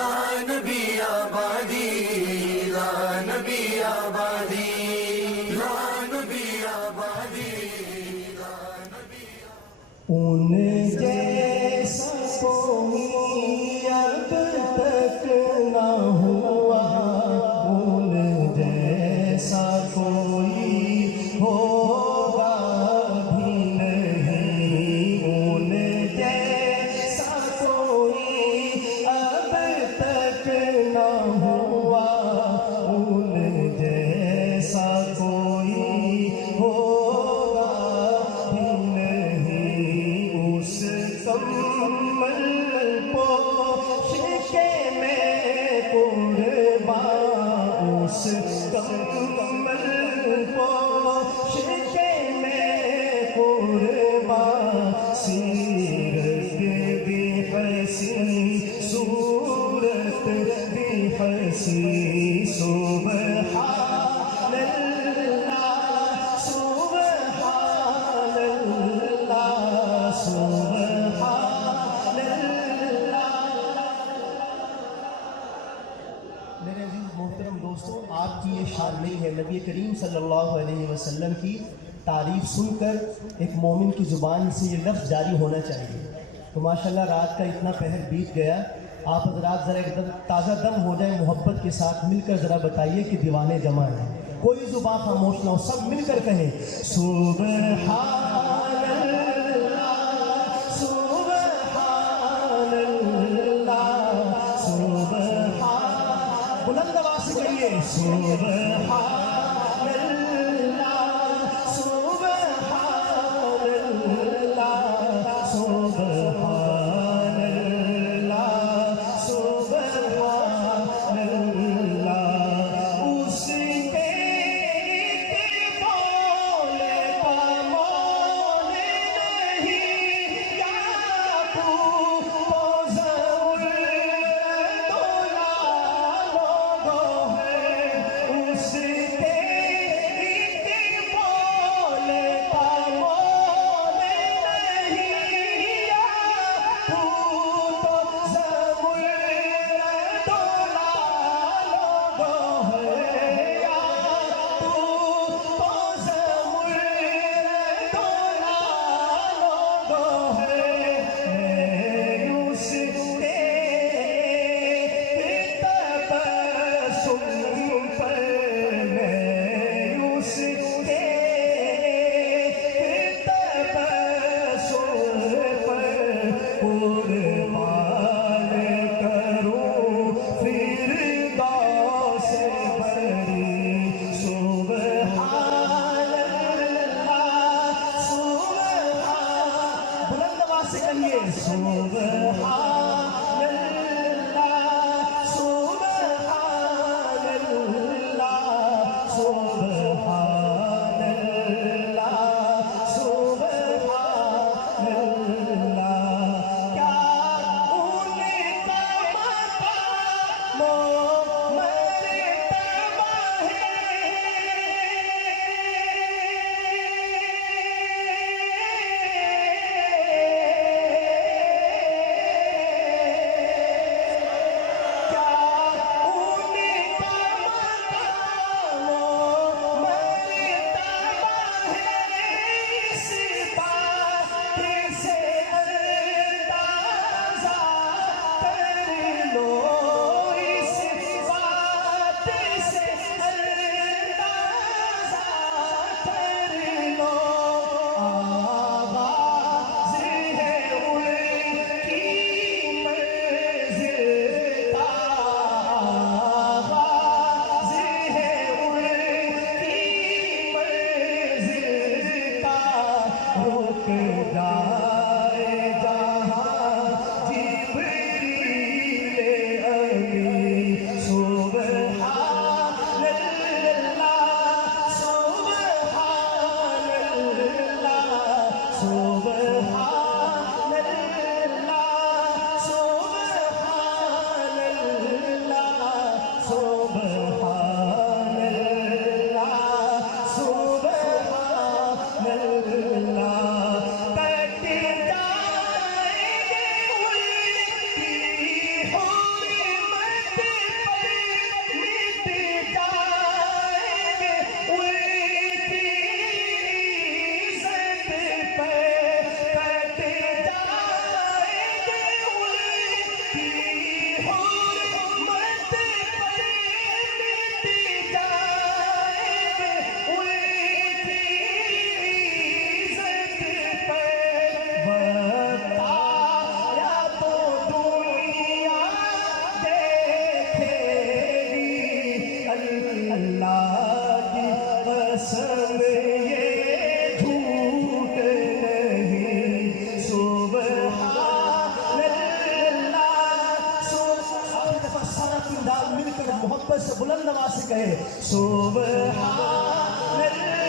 لا نبی آبادی، لا نبی آبادی، لا نبی آبادی، لا نبی آبادی۔ ان جیسا کوئی اب تک نہ ہوا، ان جیسا کوئی ہوگا بھی نہیں، ان جیسا کوئی اب تک نہ ہوا، ان جیسا کوئی ہوگا بھی نہیں۔ اس کمل پوش کے میں قربان، اس کمل پوش کے میں قربان، سیرت بھی حسین، صورت بھی حسین، سبحان اللہ، سبحان اللہ، سبحان اللہ۔ میرے عزیز محترم دوستوں، آپ کی یہ شان نہیں ہے، نبی کریم صلی اللہ علیہ وسلم کی تعریف سن کر ایک مومن کی زبان سے یہ لفظ جاری ہونا چاہیے۔ تو ماشاءاللہ رات کا اتنا پہر بیت گیا، آپ حضرات ذرا ایک دم تازہ دم ہو جائیں، محبت کے ساتھ مل کر ذرا بتائیے کہ دیوانے جمع ہیں، کوئی زبان خاموش نہ ہو، سب مل کر کہیں سبحان اللہ، سبحان اللہ، سبحان، بلند آواز سے کہیے سبحان اللہ، سبحان اللہ، سبحان اللہ، سبحان اللہ۔ اس کے ایک بول کا مول نہیں، کیا پوزول تو لالو ہے، اس محبت سے بلند آواز سے کہے سبحان اللہ